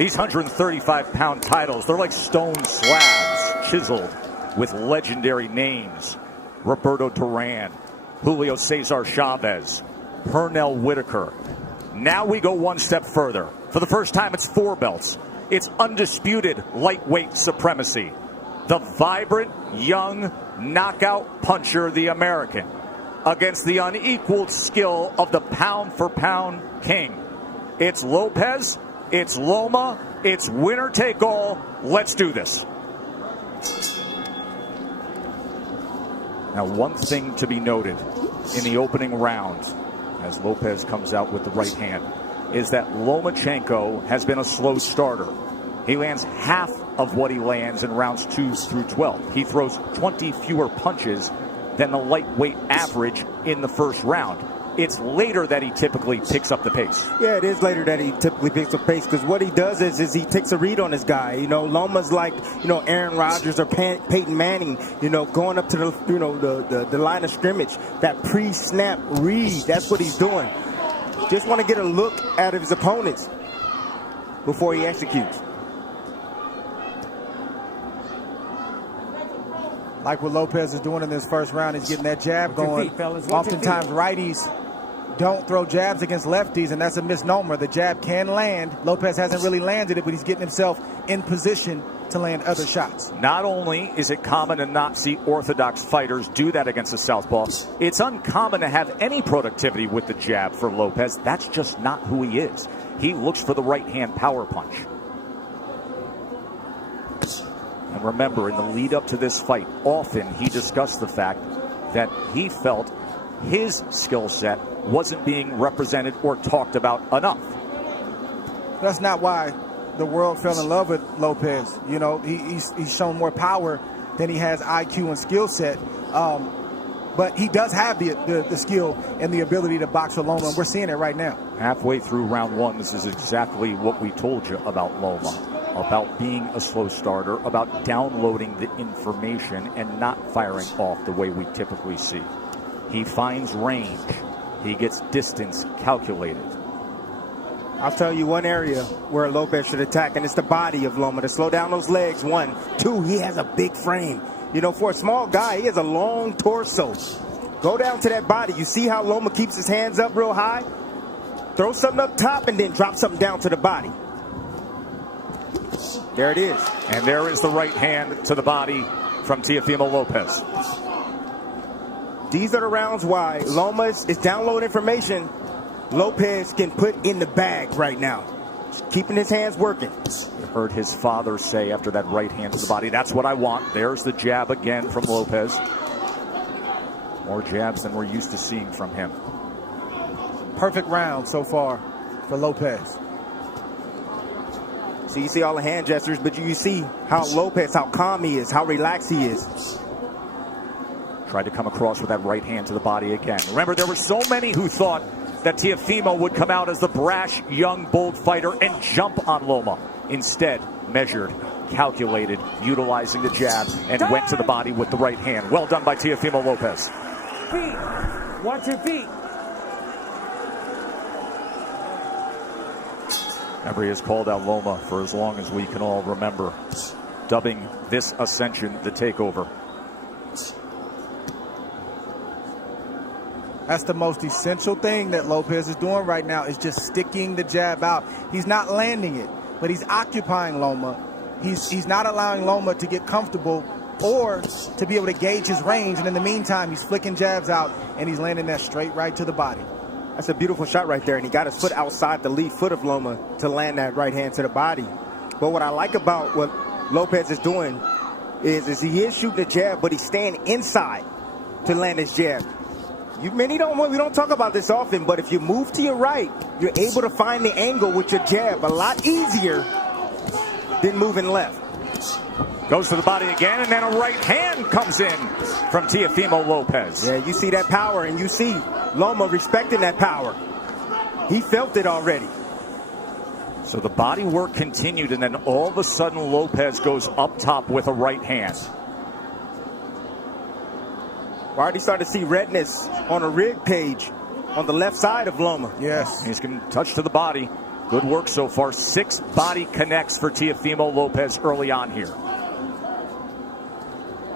These 135-pound titles, they're like stone slabs chiseled with legendary names. Roberto Duran, Julio Cesar Chavez, Pernell Whitaker. Now we go one step further. For the first time, it's 4 belts. It's undisputed lightweight supremacy. The vibrant, young, knockout puncher, the American, against the unequaled skill of the pound-for-pound king. It's Lopez, it's Loma, it's winner take all. Let's do this. Now, one thing to be noted in the opening round, as Lopez comes out with the right hand, is that Lomachenko has been a slow starter. He lands half of what he lands in rounds 2 through 12. He throws 20 fewer punches than the lightweight average in the first round. It's later that he typically picks up the pace. Yeah, it is later that he typically picks up pace, because what he does is he takes a read on his guy. You know, Loma's like, you know, Aaron Rodgers or Peyton Manning, you know, going up to the, you know, the line of scrimmage. That pre-snap read, that's what he's doing. Just want to get a look at his opponents before he executes. Like what Lopez is doing in this first round, he's getting that jab going. Oftentimes righties don't throw jabs against lefties, and that's a misnomer. The jab can land. Lopez hasn't really landed it, but he's getting himself in position to land other shots. Not only is it common to not see orthodox fighters do that against the southpaw, it's uncommon to have any productivity with the jab for Lopez. That's just not who he is. He looks for the right-hand power punch. And remember, in the lead up to this fight, often he discussed the fact that he felt his skill set wasn't being represented or talked about enough. That's not why the world fell in love with Lopez. You know, he's shown more power than he has IQ and skill set. But he does have the skill and the ability to box with Loma, and we're seeing it right now. Halfway through round 1, this is exactly what we told you about Loma. About being a slow starter, about downloading the information and not firing off the way we typically see. He finds range. He gets distance calculated. I'll tell you one area where Lopez should attack, and it's the body of Loma, to slow down those legs. 1, 2, he has a big frame. You know, for a small guy, he has a long torso. Go down to that body. You see how Loma keeps his hands up real high? Throw something up top and then drop something down to the body. There it is. And there is the right hand to the body from Teofimo Lopez. These are the rounds why Loma is downloading information Lopez can put in the bag right now. Just keeping his hands working. You heard his father say after that right hand to the body, that's what I want. There's the jab again from Lopez. More jabs than we're used to seeing from him. Perfect round so far for Lopez. So you see all the hand gestures, but you see how Lopez, how calm he is, how relaxed he is. Tried to come across with that right hand to the body again. Remember, there were so many who thought that Teofimo would come out as the brash, young, bold fighter and jump on Loma. Instead, measured, calculated, utilizing the jab, and went to the body with the right hand. Well done by Teofimo Lopez. Feet. Watch your feet. Remember, he has called out Loma for as long as we can all remember, dubbing this ascension the takeover. That's the most essential thing that Lopez is doing right now, is just sticking the jab out. He's not landing it, but he's occupying Loma. He's not allowing Loma to get comfortable or to be able to gauge his range. And in the meantime, he's flicking jabs out, and he's landing that straight right to the body. That's a beautiful shot right there, and he got his foot outside the lead foot of Loma to land that right hand to the body. But what I like about what Lopez is doing is he is shooting a jab, but he's staying inside to land his jab. We don't talk about this often, but if you move to your right, you're able to find the angle with your jab a lot easier than moving left. Goes to the body again, and then a right hand comes in from Teofimo Lopez. Yeah, you see that power, and you see Loma respecting that power. He felt it already. So the body work continued, and then all of a sudden Lopez goes up top with a right hand. We're already starting to see redness on a rib cage on the left side of Loma. Yes. He's going to touch to the body. Good work so far. 6 body connects for Teofimo Lopez early on here.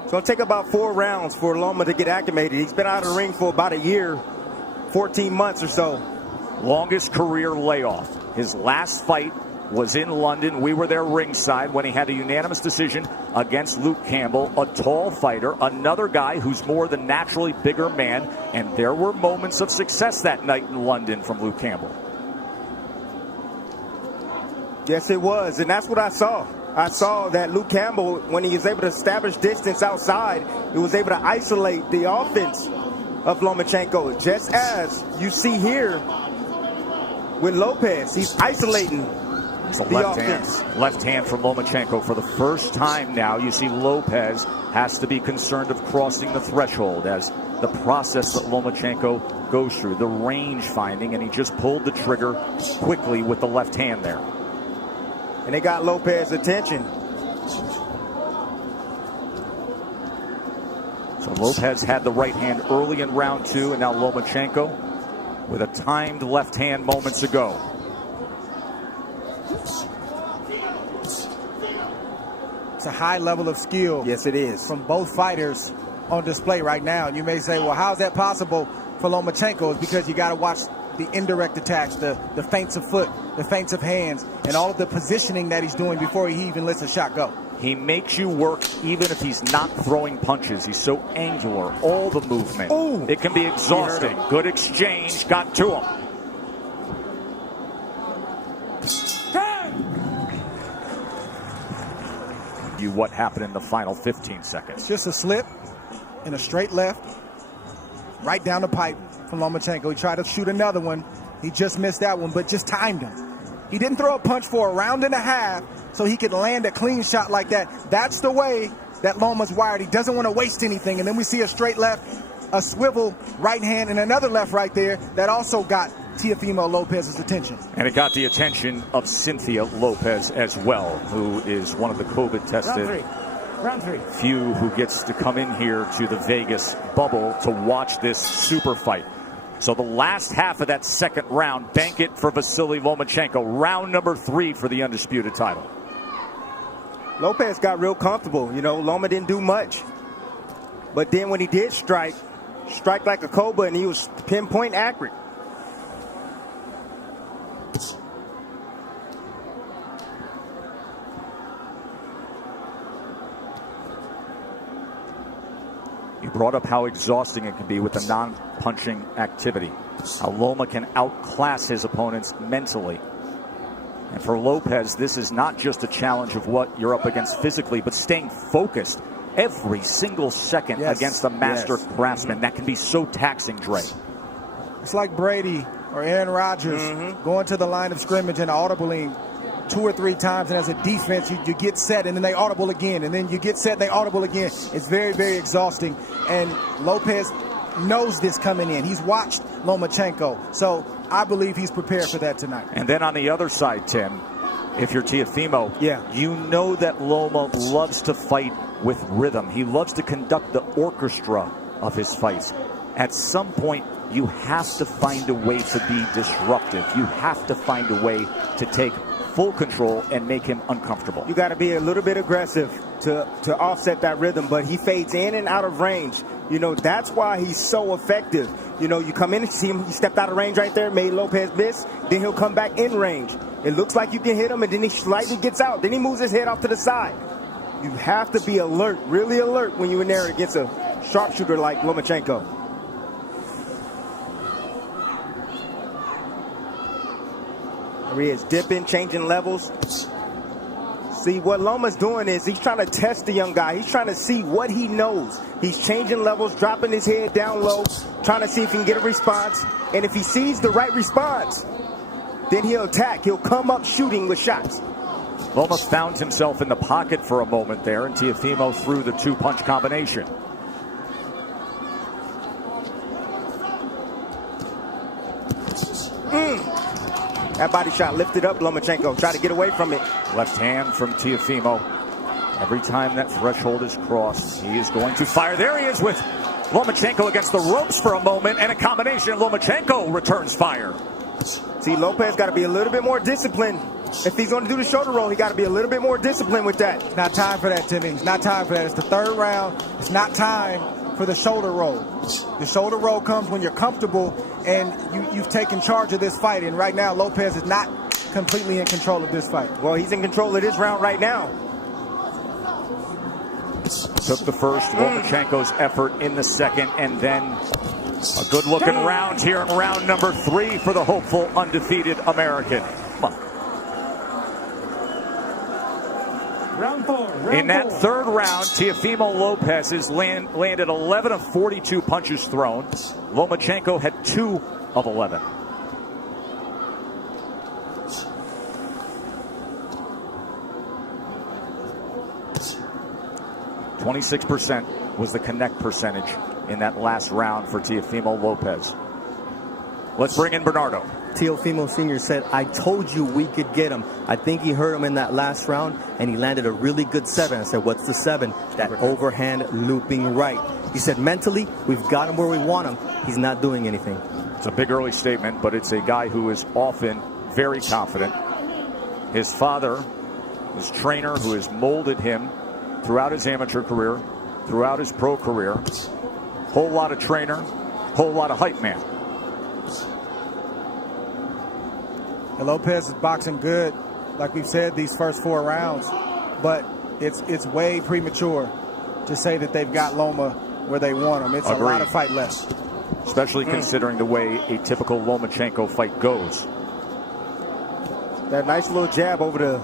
It's going to take about 4 rounds for Loma to get acclimated. He's been out of the ring for about a year, 14 months or so. Longest career layoff. His last fight was in London. We were there ringside when he had a unanimous decision against Luke Campbell, a tall fighter, another guy who's more than naturally bigger man, and there were moments of success that night in London from Luke Campbell. Yes, it was, and that's what I saw. I saw that Luke Campbell, when he was able to establish distance outside, he was able to isolate the offense of Lomachenko, just as you see here with Lopez. He's isolating the offense. Left hand from Lomachenko for the first time now. You see Lopez has to be concerned of crossing the threshold as the process that Lomachenko goes through, the range finding, and he just pulled the trigger quickly with the left hand there. And they got Lopez's attention. So Lopez had the right hand early in round 2, and now Lomachenko with a timed left hand moments ago. It's a high level of skill. Yes, it is. From both fighters on display right now. And you may say, well, how is that possible for Lomachenko? It's because you got to watch the indirect attacks, the feints of foot, the feints of hands, and all of the positioning that he's doing before he even lets a shot go. He makes you work even if he's not throwing punches. He's so angular, all the movement. Ooh. It can be exhausting. Good exchange, got to him. What happened in the final 15 seconds? Just a slip and a straight left, right down the pipe from Lomachenko. He tried to shoot another one. He just missed that one, but just timed him. He didn't throw a punch for a round and a half so he could land a clean shot like that. That's the way that Loma's wired. He doesn't want to waste anything. And then we see a straight left, a swivel right hand, and another left right there that also got Teofimo Lopez's attention. And it got the attention of Cynthia Lopez as well, who is one of the COVID-tested Round three. few who gets to come in here to the Vegas bubble to watch this super fight. So the last half of that second round, bank it for Vasiliy Lomachenko. Round number 3 for the Undisputed title. Lopez got real comfortable. You know, Loma didn't do much. But then when he did strike like a cobra, and he was pinpoint accurate. You brought up how exhausting it can be with a non-punching activity. How Loma can outclass his opponents mentally. And for Lopez, this is not just a challenge of what you're up against physically, but staying focused every single second against a master craftsman. That can be so taxing, Dre. It's like Brady or Aaron Rodgers going to the line of scrimmage and audibling 2 or 3 times, and as a defense you get set and then they audible again, and then you get set and they audible again. It's very, very exhausting, and Lopez knows this coming in. He's watched Lomachenko, so I believe he's prepared for that tonight. And then on the other side, Tim, if you're Teofimo, you know that Loma loves to fight with rhythm. He loves to conduct the orchestra of his fights. At some point, you have to find a way to be disruptive. You have to find a way to take full control and make him uncomfortable. You got to be a little bit aggressive to offset that rhythm, but he fades in and out of range. You know, that's why he's so effective. You know, you come in and see him, he stepped out of range right there, made Lopez miss, then he'll come back in range. It looks like you can hit him, and then he slightly gets out. Then he moves his head off to the side. You have to be alert, really alert, when you're in there against a sharpshooter like Lomachenko. There he is, dipping, changing levels. See, what Loma's doing is he's trying to test the young guy. He's trying to see what he knows. He's changing levels, dropping his head down low, trying to see if he can get a response. And if he sees the right response, then he'll attack. He'll come up shooting with shots. Loma found himself in the pocket for a moment there, and Teofimo threw the 2-punch combination. That body shot lifted up Lomachenko. Tried to get away from it. Left hand from Teofimo. Every time that threshold is crossed, he is going to fire. There he is with Lomachenko against the ropes for a moment, and a combination. Lomachenko returns fire. See, Lopez got to be a little bit more disciplined. If he's going to do the shoulder roll, he got to be a little bit more disciplined with that. It's not time for that, Timmy. It's not time for that. It's the third round. It's not time for the shoulder roll. The shoulder roll comes when you're comfortable and you've taken charge of this fight. And right now, Lopez is not completely in control of this fight. Well, he's in control of this round right now. Took the first, Lomachenko's effort in the second, and then a good-looking round here in round number 3 for the hopeful undefeated American. Round 4. In that third round, Teofimo Lopez has landed 11 of 42 punches thrown. Lomachenko had 2 of 11. .26% was the connect percentage in that last round for Teofimo Lopez. Let's bring in Bernardo. Teofimo Sr. said, I told you we could get him. I think he hurt him in that last round, and he landed a really good 7. I said, what's the 7? That overhand looping right. He said, mentally, we've got him where we want him. He's not doing anything. It's a big early statement, but it's a guy who is often very confident. His father, his trainer, who has molded him throughout his amateur career, throughout his pro career. Whole lot of trainer, whole lot of hype man. And Lopez is boxing good, like we've said, these first 4 rounds. But it's way premature to say that they've got Loma where they want him. It's a lot of fight left. Especially considering the way a typical Lomachenko fight goes. That nice little jab over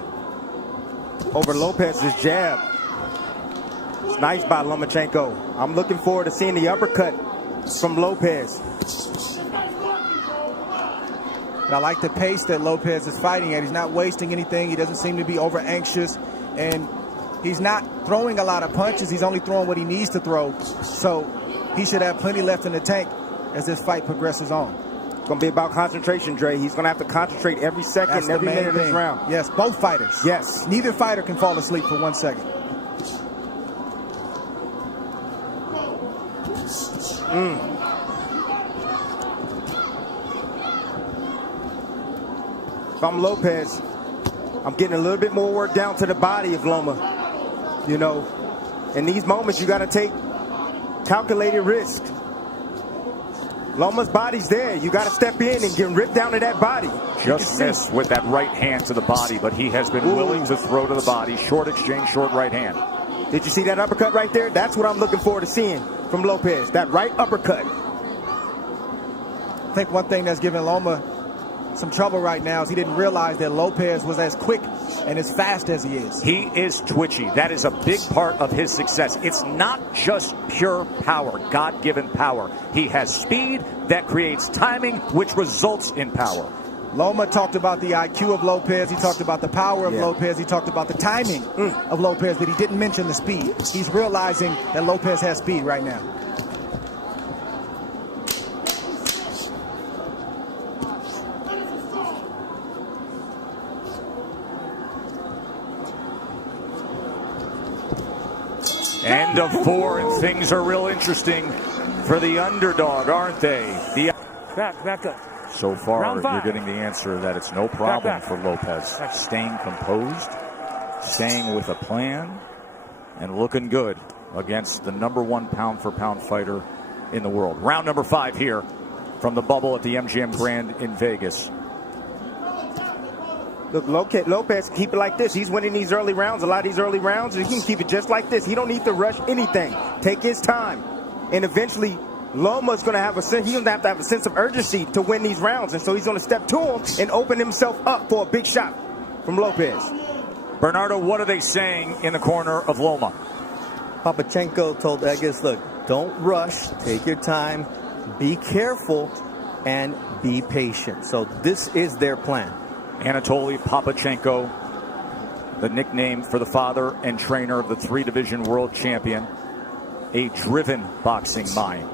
Lopez's jab. It's nice by Lomachenko. I'm looking forward to seeing the uppercut from Lopez. I like the pace that Lopez is fighting at. He's not wasting anything. He doesn't seem to be over anxious. And he's not throwing a lot of punches. He's only throwing what he needs to throw. So he should have plenty left in the tank as this fight progresses on. It's going to be about concentration, Dre. He's going to have to concentrate every second, every minute of this round. Yes, both fighters. Yes. Neither fighter can fall asleep for 1 second. If I'm Lopez, I'm getting a little bit more work down to the body of Loma. You know, in these moments, you got to take calculated risk. Loma's body's there. You got to step in and get ripped down to that body. Just missed with that right hand to the body, but he has been willing to throw to the body. Short exchange, short right hand. Did you see that uppercut right there? That's what I'm looking forward to seeing from Lopez. That right uppercut. I think one thing that's giving Loma some trouble right now is he didn't realize that Lopez was as quick and as fast as he is. He is twitchy. That is a big part of his success. It's not just pure power, God-given power. He has speed that creates timing, which results in power. Loma talked about the IQ of Lopez. He talked about the power of Lopez. He talked about the timing of Lopez, but he didn't mention the speed. He's realizing that Lopez has speed right now. End of 4, and things are real interesting for the underdog, aren't they? Back up. So far, Round 5. you're getting the answer that it's no problem for Lopez. Staying composed, staying with a plan, and looking good against the #1 pound-for-pound fighter in the world. Round number 5 here from the bubble at the MGM Grand in Vegas. Look, Lopez can keep it like this. He's winning these early rounds, a lot of these early rounds, and he can keep it just like this. He don't need to rush anything. Take his time. And eventually, Loma's going to have a sense, he's going to have a sense of urgency to win these rounds. And so he's going to step to him and open himself up for a big shot from Lopez. Bernardo, what are they saying in the corner of Loma? Lomachenko told Eggers, look, don't rush, take your time, be careful, and be patient. So this is their plan. Anatoly Papachenko, the nickname for the father and trainer of the 3-division world champion, a driven boxing mind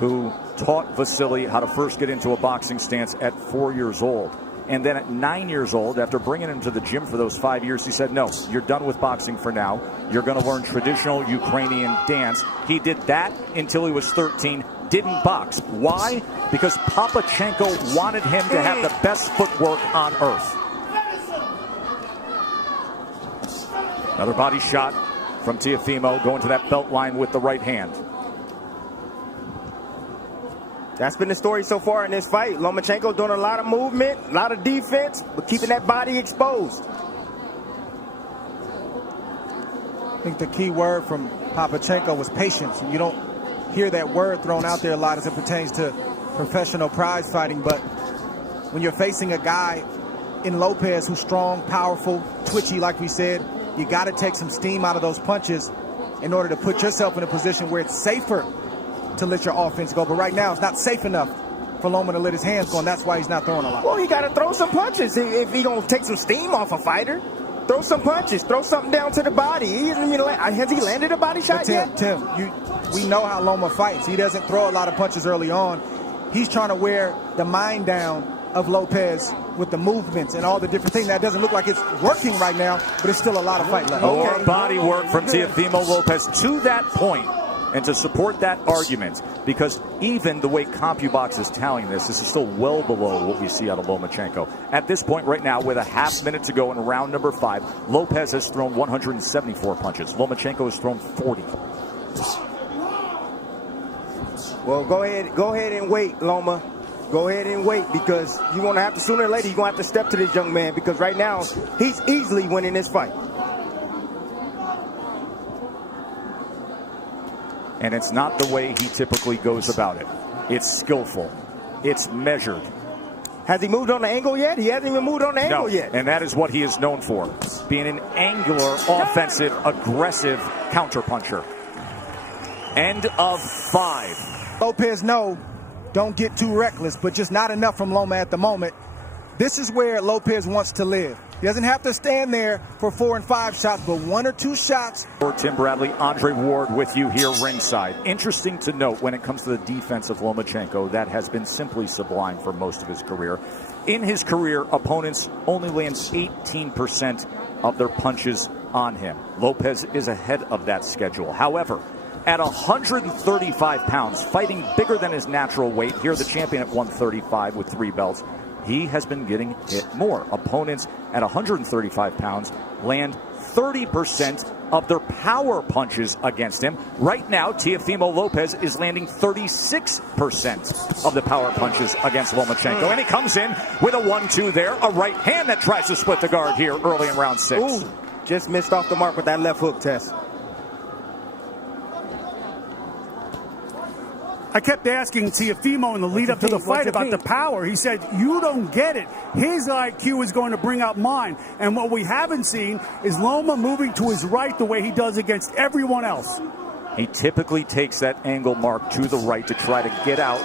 who taught Vasiliy how to first get into a boxing stance at 4 years old. And then at 9 years old, after bringing him to the gym for those 5 years, he said, no, you're done with boxing for now. You're going to learn traditional Ukrainian dance. He did that until he was 13, didn't box. Why? Because Lomachenko wanted him to have the best footwork on earth. Another body shot from Teofimo, going to that belt line with the right hand. That's been the story so far in this fight. Lomachenko doing a lot of movement, a lot of defense, but keeping that body exposed. I think the key word from Lomachenko was patience. And you don't hear that word thrown out there a lot as it pertains to professional prize fighting. But when you're facing a guy in Lopez who's strong, powerful, twitchy, like we said, you got to take some steam out of those punches in order to put yourself in a position where it's safer to let your offense go. But right now, it's not safe enough for Loma to let his hands go, and that's why he's not throwing a lot. Well, he got to throw some punches if he going to take some steam off a fighter. Throw some punches. Throw something down to the body. Has he landed a body shot yet? Tim, we know how Loma fights. He doesn't throw a lot of punches early on. He's trying to wear the mind down of Lopez with the movements and all the different things. That doesn't look like it's working right now, but it's still a lot of fight left. More body work from Teofimo Lopez to that point. And to support that argument, because even the way CompuBox is tallying this is still well below what we see out of Lomachenko. At this point right now, with a half minute to go in round number 5, Lopez has thrown 174 punches. Lomachenko has thrown 40. Well, go ahead and wait, Loma. Go ahead and wait, because you're going to have to, sooner or later, you're going to have to step to this young man, because right now, he's easily winning this fight. And it's not the way he typically goes about it. It's skillful. It's measured. Has he moved on the angle yet? He hasn't even moved on the angle yet. And that is what he is known for, being an angular, offensive, aggressive counterpuncher. End of 5. Lopez, no, don't get too reckless, but just not enough from Loma at the moment. This is where Lopez wants to live. He doesn't have to stand there for 4 and 5 shots, but 1 or 2 shots. Tim Bradley, Andre Ward with you here ringside. Interesting to note when it comes to the defense of Lomachenko, that has been simply sublime for most of his career. In his career, opponents only land 18% of their punches on him. Lopez is ahead of that schedule. However, at 135 pounds, fighting bigger than his natural weight, here the champion at 135 with 3 belts, he has been getting hit more. Opponents at 135 pounds land 30% of their power punches against him. Right now, Teofimo Lopez is landing 36% of the power punches against Lomachenko. And he comes in with a 1-2 there, a right hand that tries to split the guard here early in round 6. Ooh, just missed off the mark with that left hook, Tess. I kept asking Teofimo in the lead up to the fight about the power. He said, you don't get it. His IQ is going to bring out mine. And what we haven't seen is Loma moving to his right the way he does against everyone else. He typically takes that angle mark to the right to try to get out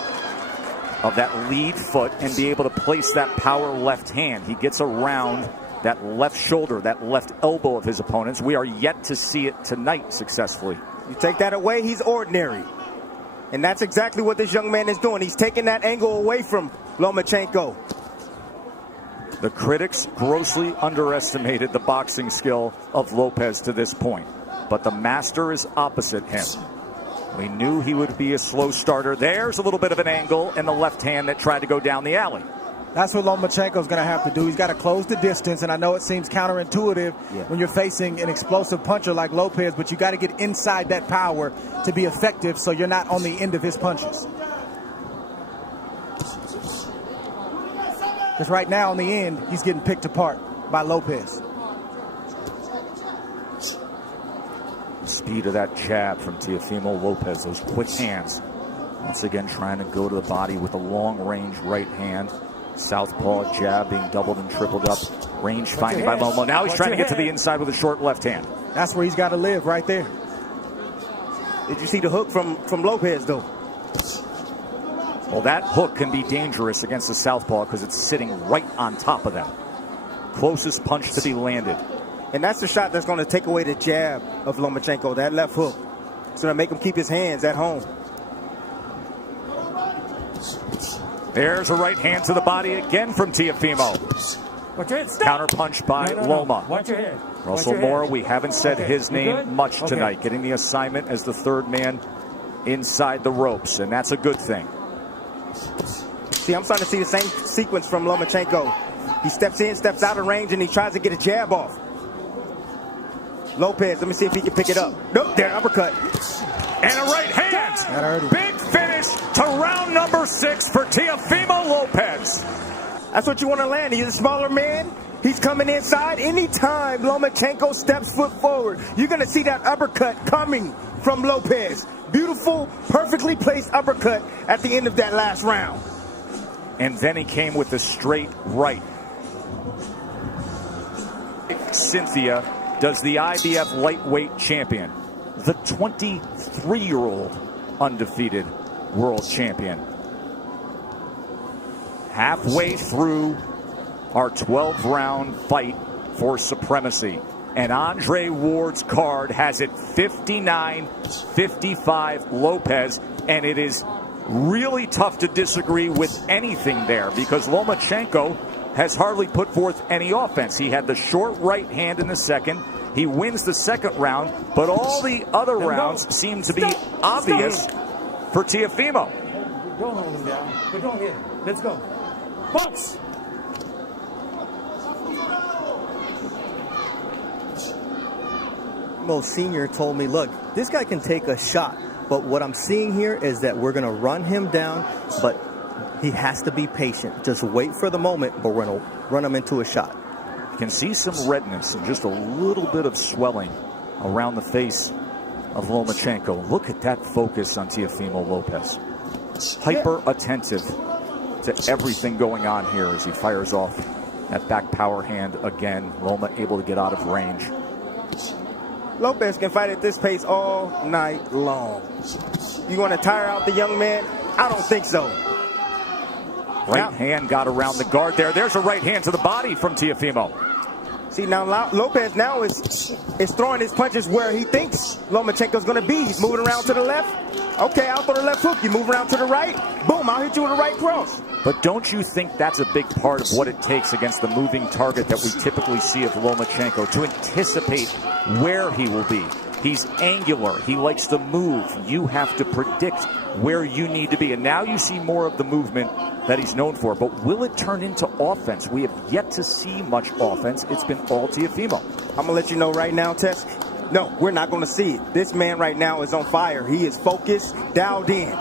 of that lead foot and be able to place that power left hand. He gets around that left shoulder, that left elbow of his opponents. We are yet to see it tonight successfully. You take that away, he's ordinary. And that's exactly what this young man is doing. He's taking that angle away from Lomachenko. The critics grossly underestimated the boxing skill of Lopez to this point. But the master is opposite him. We knew he would be a slow starter. There's a little bit of an angle in the left hand that tried to go down the alley. That's what Lomachenko's going to have to do. He's got to close the distance, and I know it seems counterintuitive when you're facing an explosive puncher like Lopez, but you got to get inside that power to be effective so you're not on the end of his punches. Because right now, in the end, he's getting picked apart by Lopez. The speed of that jab from Teofimo Lopez, those quick hands. Once again, trying to go to the body with a long-range right hand. Southpaw jab being doubled and tripled up. Range finding by Loma. Now he's trying to get to the inside with a short left hand. That's where he's got to live, right there. Did you see the hook from Lopez, though? Well, that hook can be dangerous against the southpaw because it's sitting right on top of them. Closest punch to be landed. And that's the shot that's going to take away the jab of Lomachenko, that left hook. It's going to make him keep his hands at home. There's a right hand to the body again from Teofimo. Counter punch by Loma. Watch your head. Russell Moore, we haven't said his name much tonight. Getting the assignment as the third man inside the ropes, and that's a good thing. See, I'm starting to see the same sequence from Lomachenko. He steps in, steps out of range, and he tries to get a jab off. Lopez, let me see if he can pick it up. Nope, there, uppercut. And a right hand. That hurt him. Big finish to round number 6 for Teofimo Lopez. That's what you want to land. He's a smaller man. He's coming inside. Anytime Lomachenko steps foot forward, you're going to see that uppercut coming from Lopez. Beautiful, perfectly placed uppercut at the end of that last round. And then he came with the straight right. Cynthia does the IBF lightweight champion, the 23-year-old undefeated world champion. Halfway through our 12-round fight for supremacy. And Andre Ward's card has it 59-55 Lopez, and it is really tough to disagree with anything there because Lomachenko has hardly put forth any offense. He had the short right hand in the second. He wins the second round, but all the other rounds seem to be obvious for Teofimo. Don't hold him down, but don't hit him. Let's go. Box! Mo Sr. told me, look, this guy can take a shot, but what I'm seeing here is that we're going to run him down, but he has to be patient. Just wait for the moment, but we're going to run him into a shot. You can see some redness and just a little bit of swelling around the face of Lomachenko. Look at that focus on Teofimo Lopez. Hyper attentive to everything going on here as he fires off that back power hand again. Loma able to get out of range. Lopez can fight at this pace all night long. You want to tire out the young man? I don't think so. Right hand got around the guard there. There's a right hand to the body from Teofimo. See, now Lopez now is throwing his punches where he thinks Lomachenko's going to be. He's moving around to the left. Okay, I'll throw the left hook. You move around to the right. Boom, I'll hit you with a right cross. But don't you think that's a big part of what it takes against the moving target that we typically see of Lomachenko, to anticipate where he will be? He's angular. He likes to move. You have to predict where you need to be. And now you see more of the movement that he's known for. But will it turn into offense? We have yet to see much offense. It's been all Teofimo. I'm going to let you know right now, Tess. No, we're not going to see it. This man right now is on fire. He is focused, dialed in.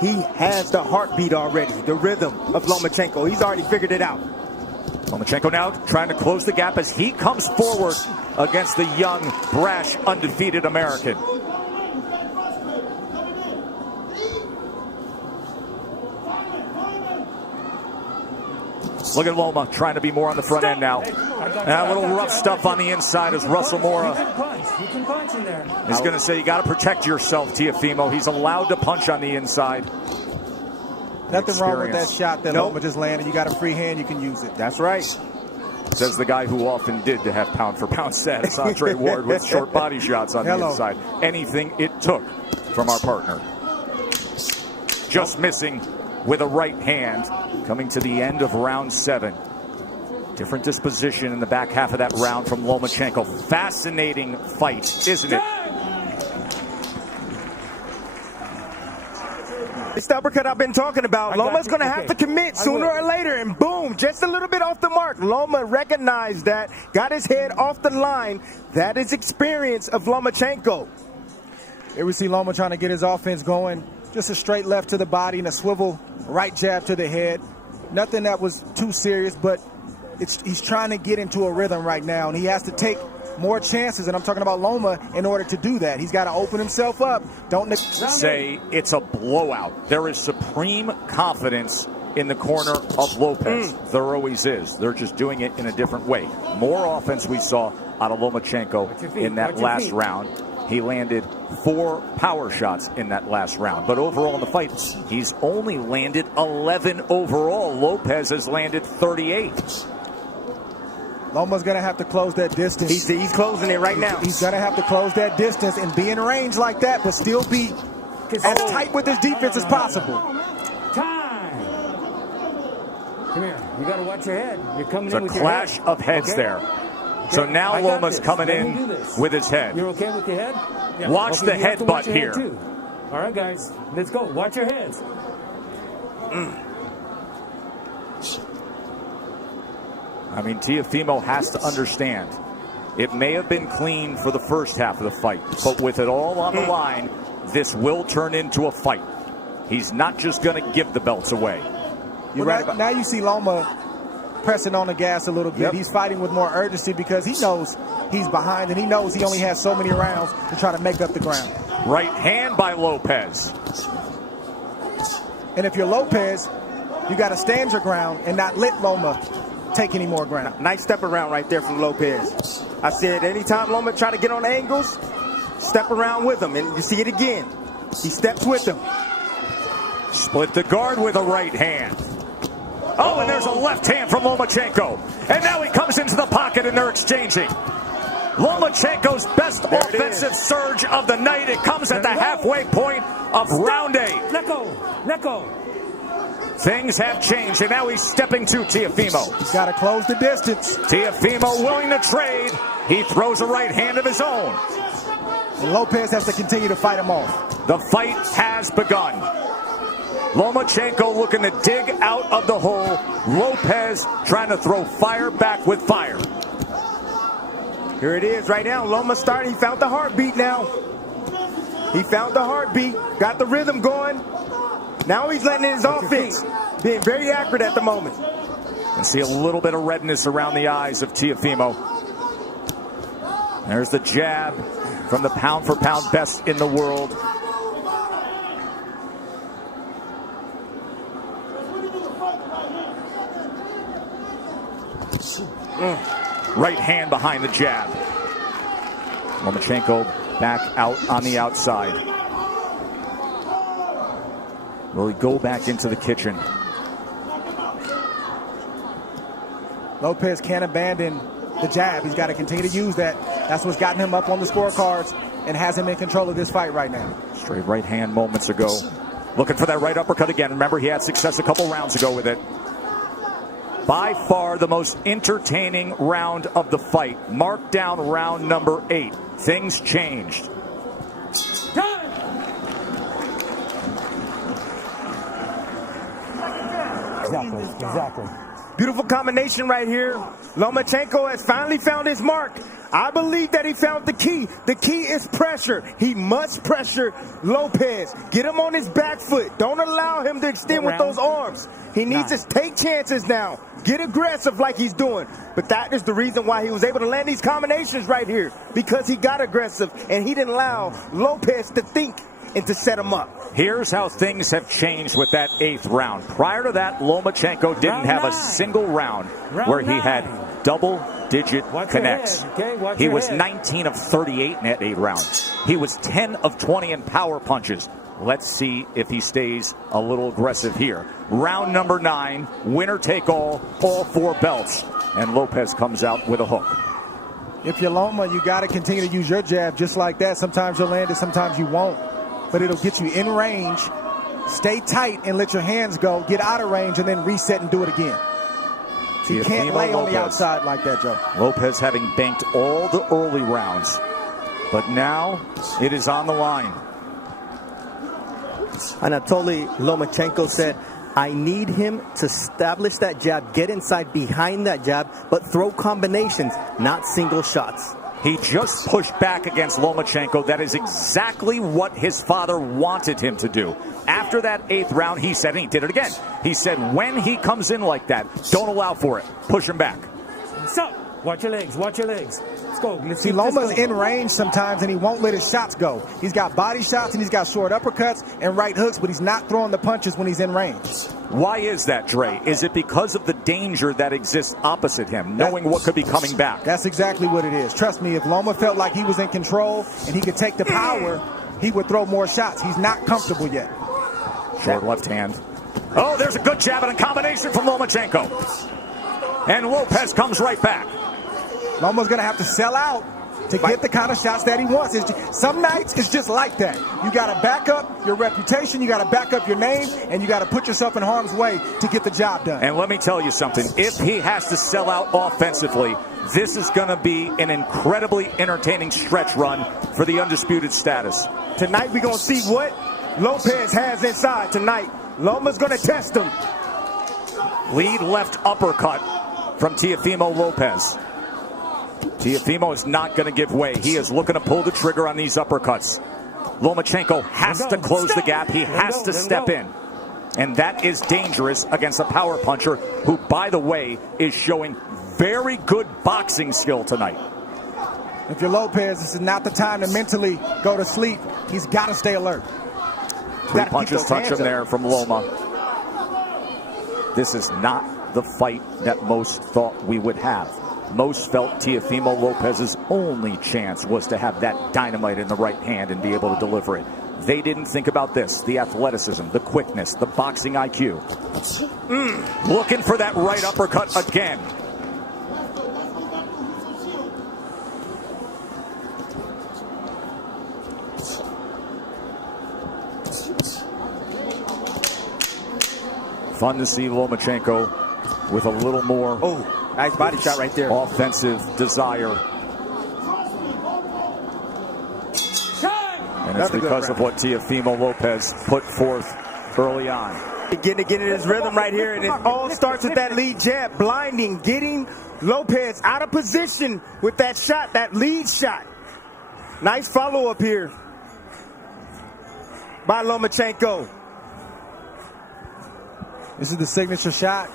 He has the heartbeat already, the rhythm of Lomachenko. He's already figured it out. Lomachenko now trying to close the gap as he comes forward against the young, brash, undefeated American. Look at Loma trying to be more on the front end now. And a little rough stuff on the inside as Russell Mora is going to say you got to protect yourself, Teofimo. He's allowed to punch on the inside. Nothing wrong with that shot that Loma just landed. You got a free hand, you can use it. That's right. Says the guy who often did to have pound-for-pound status, Andre Ward, with short body shots on the inside. Anything it took from our partner. Just missing with a right hand, coming to the end of round 7. Different disposition in the back half of that round from Lomachenko. Fascinating fight, isn't it? It's the uppercut I've been talking about. Loma's going to have to commit sooner or later, and boom, just a little bit off the mark. Loma recognized that, got his head off the line. That is experience of Lomachenko. Here we see Loma trying to get his offense going. Just a straight left to the body and a swivel right jab to the head. Nothing that was too serious, but he's trying to get into a rhythm right now, and he has to take more chances, and I'm talking about Loma, in order to do that. He's got to open himself up. Don't say it's a blowout. There is supreme confidence in the corner of Lopez. There always is. They're just doing it in a different way. More offense we saw out of Lomachenko in that last round. He landed 4 power shots in that last round. But overall in the fight, he's only landed 11 overall. Lopez has landed 38. Loma's going to have to close that distance. He's closing it right now. He's going to have to close that distance and be in range like that, but still be as tight with his defense as possible. Time. Come here. You got to watch your head. You're coming in with your head. It's a clash of heads there. So now Loma's coming in with his head. You're okay with your head? Yeah. Watch the headbutt here. All right, guys, let's go. Watch your heads. I mean, Teofimo has to understand. It may have been clean for the first half of the fight, but with it all on the line, this will turn into a fight. He's not just going to give the belts away. Now you see Loma pressing on the gas a little bit. Yep. He's fighting with more urgency because he knows he's behind and he knows he only has so many rounds to try to make up the ground. Right hand by Lopez. And if you're Lopez, you got to stand your ground and not let Loma take any more ground. Nice step around right there from Lopez. I said anytime Loma try to get on angles, step around with him. And you see it again. He steps with him. Split the guard with a right hand. Oh, and there's a left hand from Lomachenko. And now he comes into the pocket and they're exchanging. Lomachenko's best offensive surge of the night. It comes at the halfway point of round 8. Let go. Let go. Things have changed, and now he's stepping to Teofimo. He's got to close the distance. Teofimo willing to trade. He throws a right hand of his own. And Lopez has to continue to fight him off. The fight has begun. Lomachenko looking to dig out of the hole. Lopez trying to throw fire back with fire. Here it is right now. Loma started. He found the heartbeat now. He found the heartbeat. Got the rhythm going. Now he's letting in his offense. Being very accurate at the moment. You see a little bit of redness around the eyes of Teofimo. There's the jab from the pound-for-pound best in the world. Right hand behind the jab. Lomachenko back out on the outside. Will he go back into the kitchen? Lopez can't abandon the jab. He's got to continue to use that. That's what's gotten him up on the scorecards and has him in control of this fight right now. Straight right hand moments ago. Looking for that right uppercut again. Remember, he had success a couple rounds ago with it. By far the most entertaining round of the fight. Mark down round number 8. Things changed. Exactly. Beautiful combination right here. Lomachenko has finally found his mark. I believe that he found the key. The key is pressure. He must pressure Lopez. Get him on his back foot. Don't allow him to extend with those arms. He needs to take chances now. Get aggressive like he's doing. But that is the reason why he was able to land these combinations right here. Because he got aggressive and he didn't allow Lopez to think and to set him up. Here's how things have changed with that 8th round. Prior to that, Lomachenko didn't have a single round where he had double-digit connects. He was 19 of 38 in that 8 rounds. He was 10 of 20 in power punches. Let's see if he stays a little aggressive here. Round number 9, winner take all 4 belts. And Lopez comes out with a hook. If you're Loma, you got to continue to use your jab just like that. Sometimes you'll land it, sometimes you won't. But it'll get you in range. Stay tight and let your hands go. Get out of range and then reset and do it again. So you can't lay on the outside like that, Joe. Lopez having banked all the early rounds. But now it is on the line. Anatoly Lomachenko said, I need him to establish that jab, get inside behind that jab, but throw combinations, not single shots. He just pushed back against Lomachenko. That is exactly what his father wanted him to do. After that 8th round, he said, and he did it again. He said, when he comes in like that, don't allow for it. Push him back. So, watch your legs. Watch your legs. Let's go. Let's See, Loma's in range sometimes, and he won't let his shots go. He's got body shots, and he's got short uppercuts and right hooks, but he's not throwing the punches when he's in range. Why is that, Dre? Is it because of the danger that exists opposite him, knowing what could be coming back? That's exactly what it is. Trust me, if Loma felt like he was in control and he could take the power, he would throw more shots. He's not comfortable yet. Short left hand. Oh, there's a good jab and a combination from Lomachenko. And Lopez comes right back. Loma's going to have to sell out to get the kind of shots that he wants. Some nights it's just like that. You got to back up your reputation, you got to back up your name, and you got to put yourself in harm's way to get the job done. And let me tell you something. If he has to sell out offensively, this is going to be an incredibly entertaining stretch run for the undisputed status. Tonight we're going to see what Lopez has inside tonight. Loma's going to test him. Lead left uppercut from Teofimo Lopez. Teofimo is not going to give way. He is looking to pull the trigger on these uppercuts. Lomachenko has to close the gap. He has to step in. And that is dangerous against a power puncher who, by the way, is showing very good boxing skill tonight. If you're Lopez, this is not the time to mentally go to sleep. He's got to stay alert. 3 punches touch him there from Loma. This is not the fight that most thought we would have. Most felt Teofimo Lopez's only chance was to have that dynamite in the right hand and be able to deliver it. They didn't think about this, the athleticism, the quickness, the boxing IQ. Looking for that right uppercut again. Fun to see Lomachenko with a little more nice body shot right there. Offensive desire. And it's because of what Teofimo Lopez put forth early on. Getting in his rhythm right here, and it all starts with that lead jab, blinding, getting Lopez out of position with that shot, that lead shot. Nice follow-up here by Lomachenko. This is the signature shot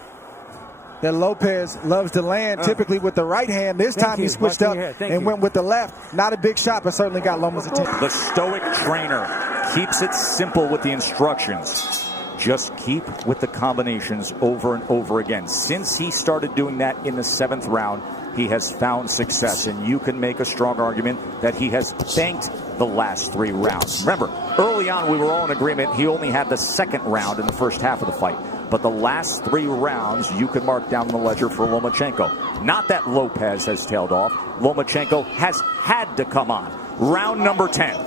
that Lopez loves to land, typically with the right hand. This time he switched up and went with the left. Not a big shot, but certainly got Loma's attention. The stoic trainer keeps it simple with the instructions. Just keep with the combinations over and over again. Since he started doing that in the 7th round, he has found success, and you can make a strong argument that he has banked the last 3 rounds. Remember, early on we were all in agreement he only had the 2nd round in the first half of the fight. But the last 3 rounds, you can mark down the ledger for Lomachenko. Not that Lopez has tailed off. Lomachenko has had to come on. Round number 10.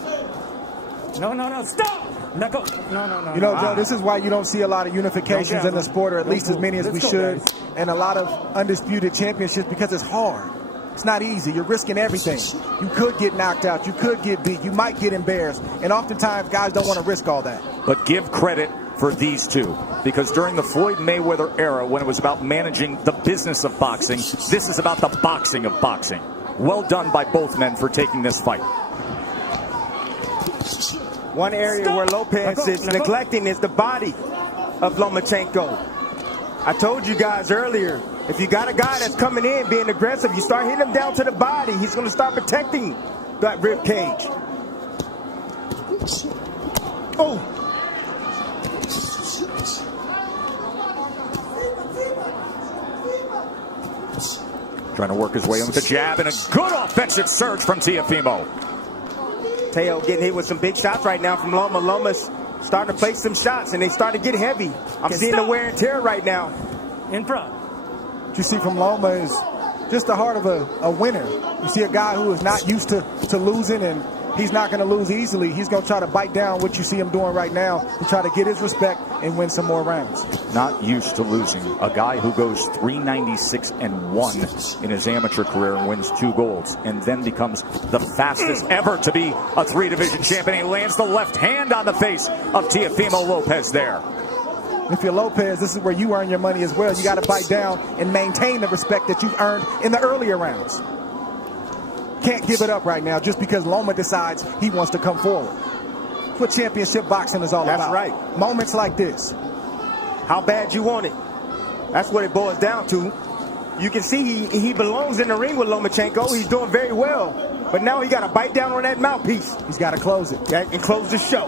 No, stop! Let go. No. You know, Joe, this is why you don't see a lot of unifications in the sport, or at least as many as we should, and a lot of undisputed championships, because it's hard. It's not easy. You're risking everything. You could get knocked out. You could get beat. You might get embarrassed. And oftentimes, guys don't want to risk all that. But give credit for these two, because during the Floyd Mayweather era, when it was about managing the business of boxing, this is about the boxing of boxing. Well done by both men for taking this fight. One area where Lopez is neglecting is the body of Lomachenko. I told you guys earlier, if you got a guy that's coming in being aggressive, you start hitting him down to the body, he's going to start protecting that rib cage. Trying to work his way in with the jab, and a good offensive surge from Teofimo. Teo getting hit with some big shots right now from Loma. Loma's starting to place some shots, and they start to get heavy. I'm seeing the wear and tear right now. In front. What you see from Loma is just the heart of a winner. You see a guy who is not used to losing, and he's not going to lose easily. He's going to try to bite down what you see him doing right now to try to get his respect and win some more rounds. Not used to losing. A guy who goes 396-1 in his amateur career and wins 2 golds, and then becomes the fastest ever to be a 3-division champion. He lands the left hand on the face of Teofimo Lopez there. If you're Lopez, this is where you earn your money as well. You got to bite down and maintain the respect that you've earned in the earlier rounds. Can't give it up right now just because Loma decides he wants to come forward. That's what championship boxing is all about. That's right. Moments like this. How bad you want it. That's what it boils down to. You can see he belongs in the ring with Lomachenko. He's doing very well. But now he got to bite down on that mouthpiece. He's got to close it. And close the show.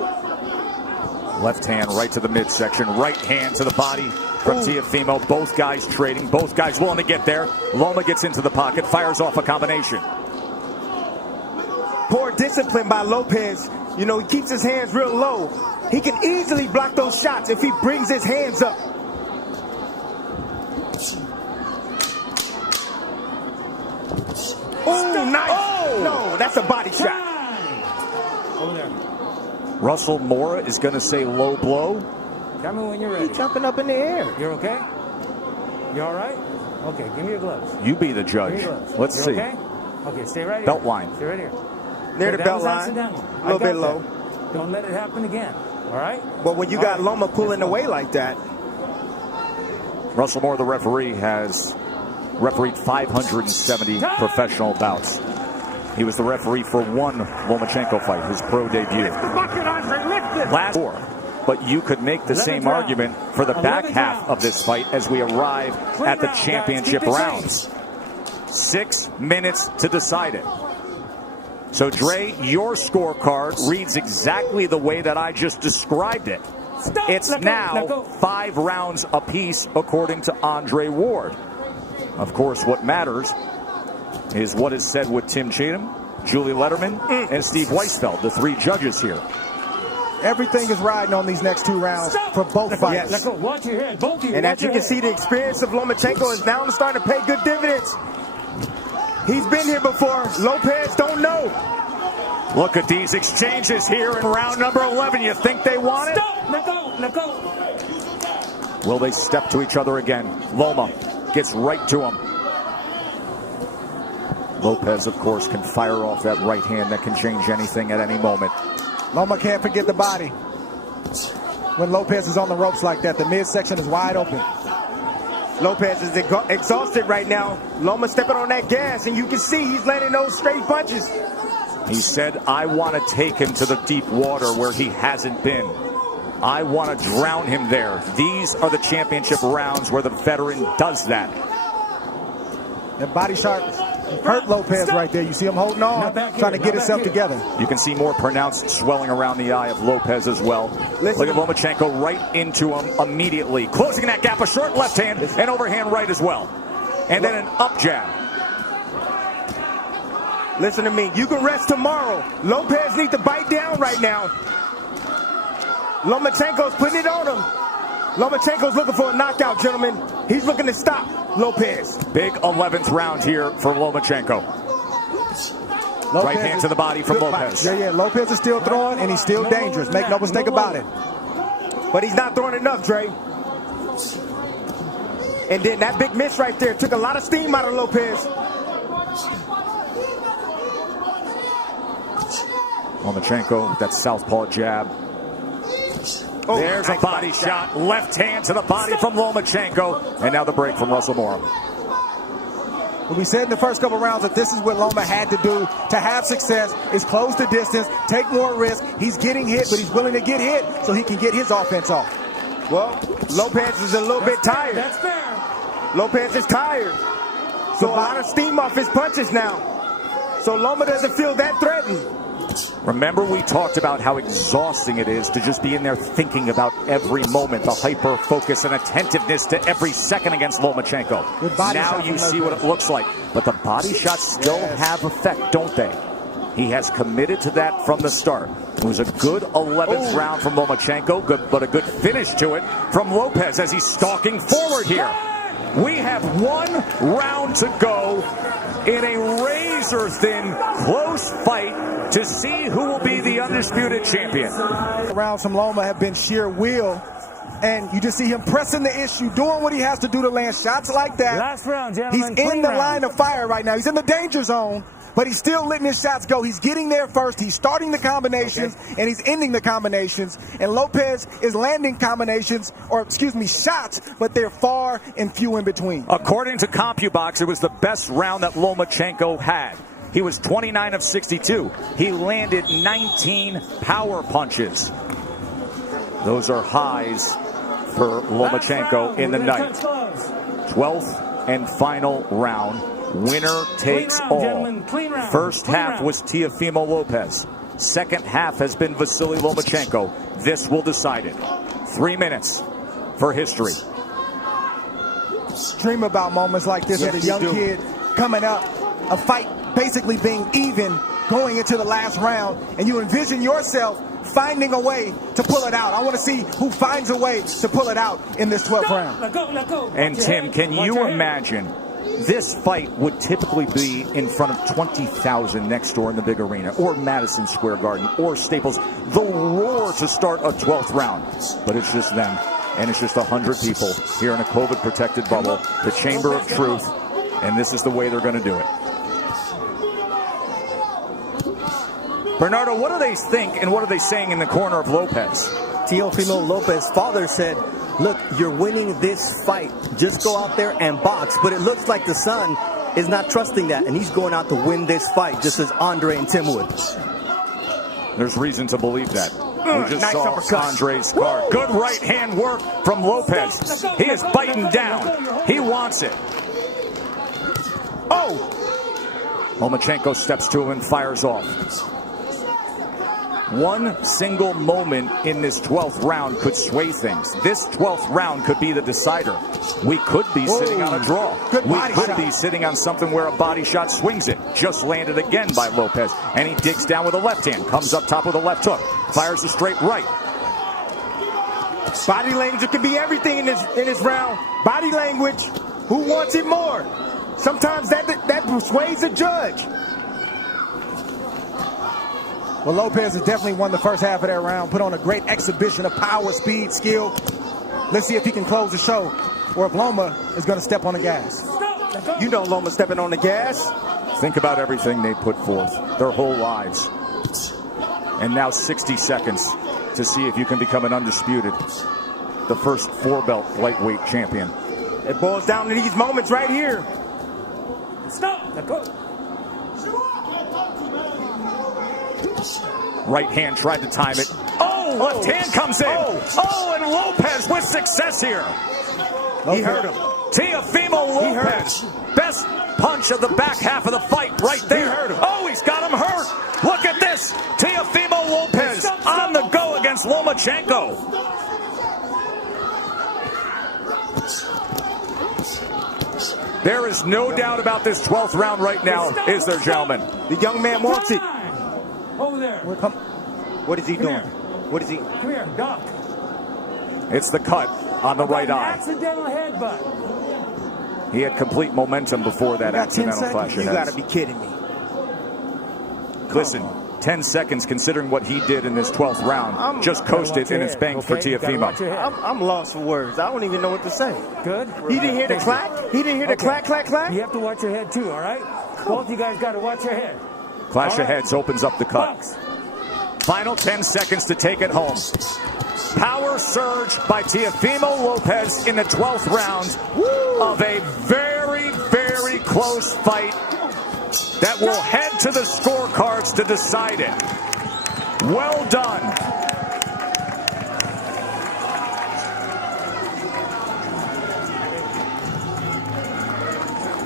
Left hand right to the midsection. Right hand to the body from Teofimo. Both guys trading. Both guys willing to get there. Loma gets into the pocket. Fires off a combination. Poor discipline by Lopez. You know, he keeps his hands real low. He can easily block those shots if he brings his hands up. Oh, nice. Oh. No, that's a body shot. Over there. Russell Mora is going to say low blow. Tell me when you're ready. He's jumping up in the air. You're okay? You all right? Okay, give me your gloves. You be the judge. Let's see. Okay? Okay, stay right here. Belt line. Stay right here. Near the belt line. A little bit low. Don't let it happen again. All right? But when you got Loma pulling away like that. Russell Moore, the referee, has refereed 570 professional bouts. He was the referee for one Lomachenko fight, his pro debut. Last four. But you could make the same argument for the back half of this fight as we arrive at the championship rounds. 6 minutes to decide it. So, Dre, your scorecard reads exactly the way that I just described it. It's now 5 rounds apiece, according to Andre Ward. Of course, what matters is what is said with Tim Cheatham, Julie Letterman, and Steve Weisfeld, the 3 judges here. Everything is riding on these next 2 rounds for both fights. Yes. Watch your head, both of you. And as you can see, the experience of Lomachenko is now starting to pay good dividends. He's been here before. Lopez don't know. Look at these exchanges here in round number 11. You think they want it? Stop! Let go. Will they step to each other again? Loma gets right to him. Lopez, of course, can fire off that right hand that can change anything at any moment. Loma can't forget the body. When Lopez is on the ropes like that, the midsection is wide open. Lopez is exhausted right now. Loma stepping on that gas, and you can see he's landing those straight punches. He said, I want to take him to the deep water where he hasn't been. I want to drown him there. These are the championship rounds where the veteran does that. And body shot hurt Lopez right there. You see him holding on, trying to get himself together. You can see more pronounced swelling around the eye of Lopez as well. Look at Lomachenko right into him immediately. Closing that gap, a short left hand and overhand right as well. And then an up jab. Listen to me. You can rest tomorrow. Lopez needs to bite down right now. Lomachenko's putting it on him. Lomachenko's looking for a knockout, gentlemen. He's looking to stop Lopez. Big 11th round here for Lomachenko. Right hand to the body from Lopez. Yeah, Lopez is still throwing, and he's still dangerous. Make no mistake about it. But he's not throwing enough, Dre. And then that big miss right there took a lot of steam out of Lopez. Lomachenko with that southpaw jab. Oh, there's a body shot. Left hand to the body from Lomachenko. And now the break from Russell Moore. We said in the first couple rounds that this is what Loma had to do to have success, is close the distance, take more risk. He's getting hit, but he's willing to get hit so he can get his offense off. Well, Lopez is a little bit tired. That's fair. Lopez is tired. So a lot of steam off his punches now. So Loma doesn't feel that threatened. Remember, we talked about how exhausting it is to just be in there thinking about every moment, the hyper focus and attentiveness to every second against Lomachenko. Now you see what it looks like. But the body shots still have effect, don't they? He has committed to that from the start. It was a good 11th round from Lomachenko, but a good finish to it from Lopez as he's stalking forward here. We have 1 round to go in a razor-thin, close fight to see who will be the undisputed champion. Rounds from Loma have been sheer will, and you just see him pressing the issue, doing what he has to do to land shots like that. Last round, gentlemen. He's in the line of fire right now. He's in the danger zone, but he's still letting his shots go. He's getting there first. He's starting the combinations, and he's ending the combinations. And Lopez is landing combinations, or excuse me, shots, but they're far and few in between. According to CompuBox, it was the best round that Lomachenko had. He was 29 of 62. He landed 19 power punches. Those are highs for Lomachenko in the night. 12th and final round. Winner takes all. First half was Teofimo Lopez. Second half has been Vasiliy Lomachenko. This will decide it. 3 minutes for history. Dream about moments like this, yes, as a young kid coming up, a fight basically being even going into the last round, and you envision yourself finding a way to pull it out. I want to see who finds a way to pull it out in this 12th round. Let go. And Tim, can you imagine? This fight would typically be in front of 20,000 next door in the big arena, or Madison Square Garden, or Staples. The roar to start a 12th round. But it's just them, and it's just 100 people here in a COVID-protected bubble, the Chamber of Truth, and this is the way they're going to do it. Bernardo, what do they think, and what are they saying in the corner of Lopez? Teofimo Lopez's father said, look, you're winning this fight. Just go out there and box. But it looks like the son is not trusting that, and he's going out to win this fight, just as Andre and Tim would. There's reason to believe that. We just nice saw uppercut. Andre's card. Good right hand work from Lopez. He is biting down. He wants it. Oh! Lomachenko steps to him and fires off. One single moment in this 12th round could sway things. This 12th round could be the decider. We could be sitting on a draw. We could be sitting on something where a body shot swings it. Just landed again by Lopez. And he digs down with a left hand. Comes up top with a left hook. Fires a straight right. Body language can be everything in this round. Body language. Who wants it more? Sometimes that persuades a judge. Well, Lopez has definitely won the first half of that round, put on a great exhibition of power, speed, skill. Let's see if he can close the show, or if Loma is going to step on the gas. You know Loma stepping on the gas. Think about everything they put forth, their whole lives. And now 60 seconds to see if you can become an undisputed, the first 4-belt lightweight champion. It boils down to these moments right here. Stop. Let go. Right hand tried to time it. Oh, left hand comes in. Oh, and Lopez with success here. He hurt him. Teofimo Lopez. Best punch of the back half of the fight right there. He hurt him. Oh, he's got him hurt. Look at this. Teofimo Lopez on the go against Lomachenko. There is no doubt about this 12th round right now, is there, gentlemen? The young man wants it. Over there. What is he doing? here. What is he? Come here, duck. It's the cut on the right eye. Accidental headbutt. He had complete momentum before that accidental flash of You heads. gotta be kidding me. Listen, 10 seconds considering what he did in this 12th round. Just coasted and it's banged for Teofimo. I'm lost for words. I don't even know what to say. Good. He didn't hear the clack? He didn't hear the clack, clack, clack? You have to watch your head too, all right? Both you guys got to watch your head. Clash of heads opens up the cut. Box. Final 10 seconds to take it home. Power surge by Teofimo Lopez in the 12th round of a very, very close fight that will head to the scorecards to decide it. Well done.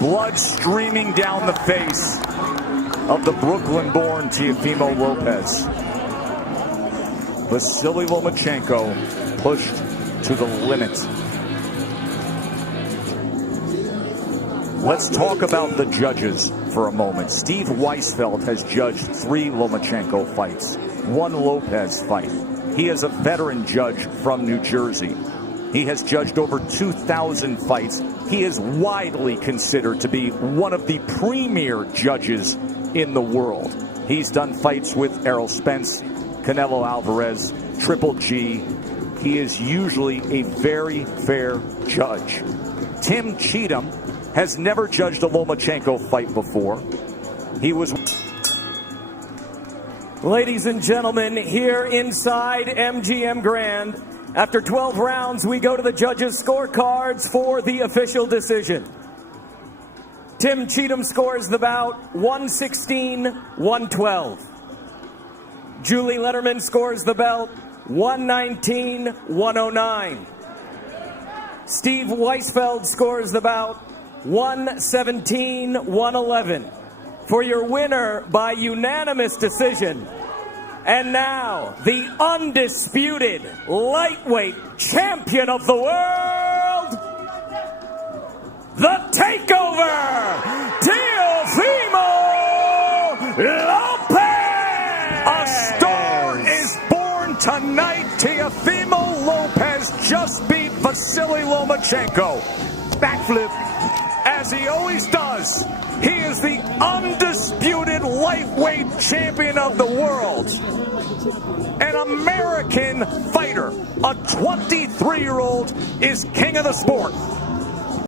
Blood streaming down the face of the Brooklyn-born Teofimo Lopez. Vasiliy Lomachenko pushed to the limit. Let's talk about the judges for a moment. Steve Weisfeld has judged 3 Lomachenko fights, 1 Lopez fight. He is a veteran judge from New Jersey. He has judged over 2,000 fights. He is widely considered to be one of the premier judges in the world. He's done fights with Errol Spence, Canelo Alvarez, Triple G. He is usually a very fair judge. Tim Cheatham has never judged a Lomachenko fight before. He was... Ladies and gentlemen, here inside MGM Grand, after 12 rounds, we go to the judges' scorecards for the official decision. Tim Cheatham scores the bout 116-112. Julie Letterman scores the belt 119-109. Steve Weisfeld scores the bout 117-111. For your winner by unanimous decision. And now, the undisputed lightweight champion of the world, the Takeover, Teofimo Lopez! A star is born tonight. Teofimo Lopez just beat Vasiliy Lomachenko. Backflip. As he always does, he is the undisputed lightweight champion of the world. An American fighter, a 23-year-old, is king of the sport.